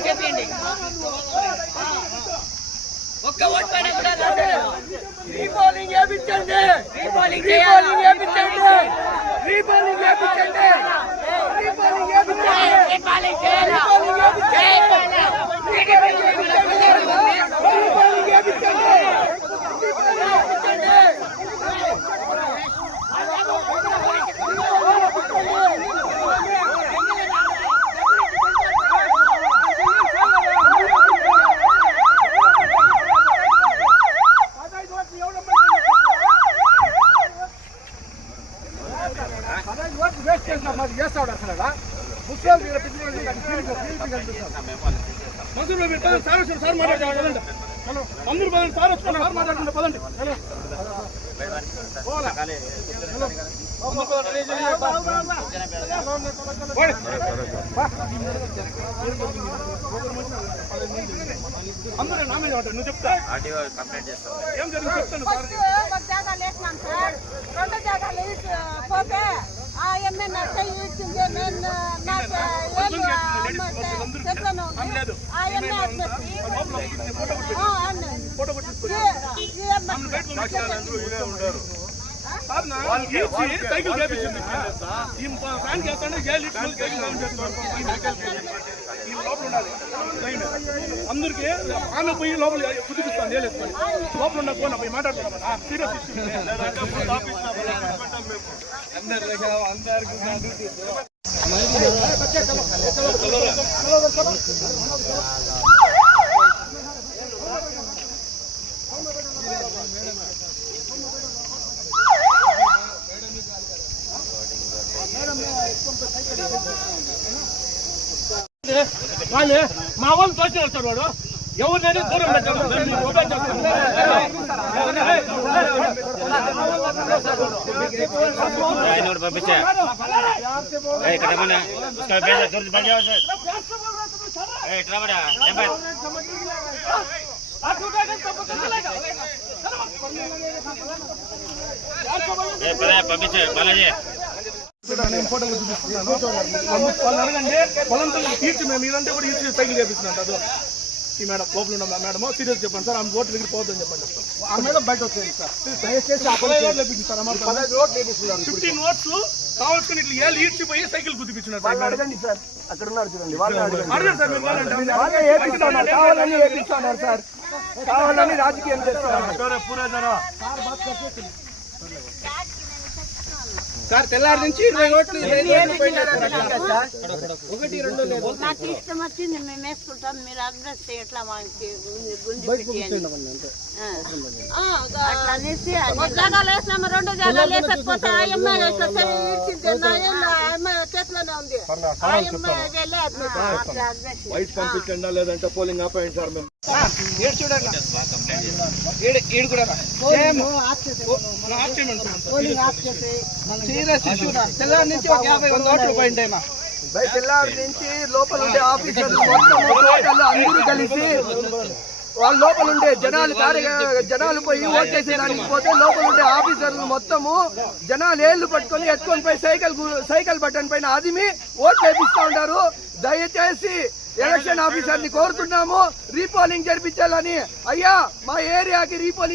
చెప్పండి ఒక్క ఓట్ పైన కూడా రీపోలింగ్ చేయించండి రీపోలింగ్ రీపోలింగ్ చేయించండి చేపించండి రీపోలింగ్ చేపించండి రీపోలింగ్ చేపించండి రీపోలింగ్ చేయాలి. చేయాలి. రీపోలింగ్ చేపించండి మంత్రులు సార్ వచ్చారు, సార్ మాట్లాడండి, అందరూ పదండి, సార్ వచ్చారు, సార్ పదండి. అందరూ నా మీద నువ్వు చెప్తా. ఏం జరిగింది? చెప్తాను సార్. సార్. రెండు జాగాలు పోతే ఆ ఎమ్మె నాకు చెయ్యి ఇచ్చింది నేను నాకు ఏళ్ళు అమ్మ చెట్లను ఉంది. ఆ ఎమ్మె ఆత్మహత్య. ఆ, అన్న. ఫోటో కొట్టించుకో ఈ- ఈ ఎమ్మె సార్ నా ఇచ్చి సైకిల్ చేపించింది ఈ ఫ్యాన్ ఆన్ చేస్తాను. ఈ లోపల ఉండాలి. అందరికీ ఆమె పోయి లోపల కుదిపిస్తాను. ఏలు ఎత్తుకొని లోపల ఉన్న ఫోన్ పోయి మాట్లాడుతున్నాం సీరియస్ ఇష్యూ. వాళ్ళు మా వాళ్ళు తోచిన వస్తాడు వాడు. ఎవరు దూరం పెట్టారు. ఏ, పద, పంపించు, బాలాజీ. వాళ్ళు అడగండి పొలంతో ఈడ్చి మేము ఇదంతా కూడా ఈడ్చి సైకిల్ అదో. ఈ మేడం లోపల ఉన్న మేడం సీరియస్ చెప్పండి సార్ ఆమె ఓటు దగ్గర పోవద్దని చెప్పండి చెప్తాం ఆ మేడం బయట వచ్చింది సార్. దయచేసి ఓట్లు కావాల్సుకుని ఇట్లా ఏళ్ళు ఈడ్చిపోయి సైకిల్ గుద్దిపించినారు వాళ్ళని అడగండి సార్. అక్కడ ఉన్నారు చూడండి అడగండి. సార్ వాళ్ళే కావాలని సార్. రాజకీయం చేస్తున్నారు. సార్ తెల్లారి నుంచి ఇరవై ఓట్లు సార్. ఒకటి రెండు లేదు. నాకు ఇష్టం వచ్చింది మేము వేసుకుంటాం మీరు అడ్రస్ ఎట్లా. ఆ, అట్లా అనేసి జాగాలు వేసినాము రెండు జాగాలు వేసకపోతే చేతిలోనే ఉంది. అట్లా అడ్రస్ వైట్ పంపించండి లేదంటే పోలింగ్ ఆపేయండి సార్ మేము. ఏడు చూడండి. ఏడు కూడా తెల్లారి నుంచి ఒక యాభై వంద ఓట్లు పోయింటేనా తెల్లారి నుంచి లోపల ఉండే ఆఫీసర్లు మొత్తం అందరూ కలిసి వాళ్ళ లోపల ఉండే జనాలు కార్య జనాలు పోయి ఓటేసేదానికి పోతే లోపల ఉండే ఆఫీసర్లు మొత్తము జనాలు ఏళ్ళు పట్టుకొని ఎత్తుకొని పోయి సైకిల్ సైకిల్ బటన్ పైన ఆదిమి ఓట్లు వేపిస్తా ఉంటారు దయచేసి ఎలక్షన్ ఆఫీసర్ని కోరుతున్నాము. రీపోలింగ్ జరిపించాలని. అయ్యా మా ఏరియాకి రీపోలింగ్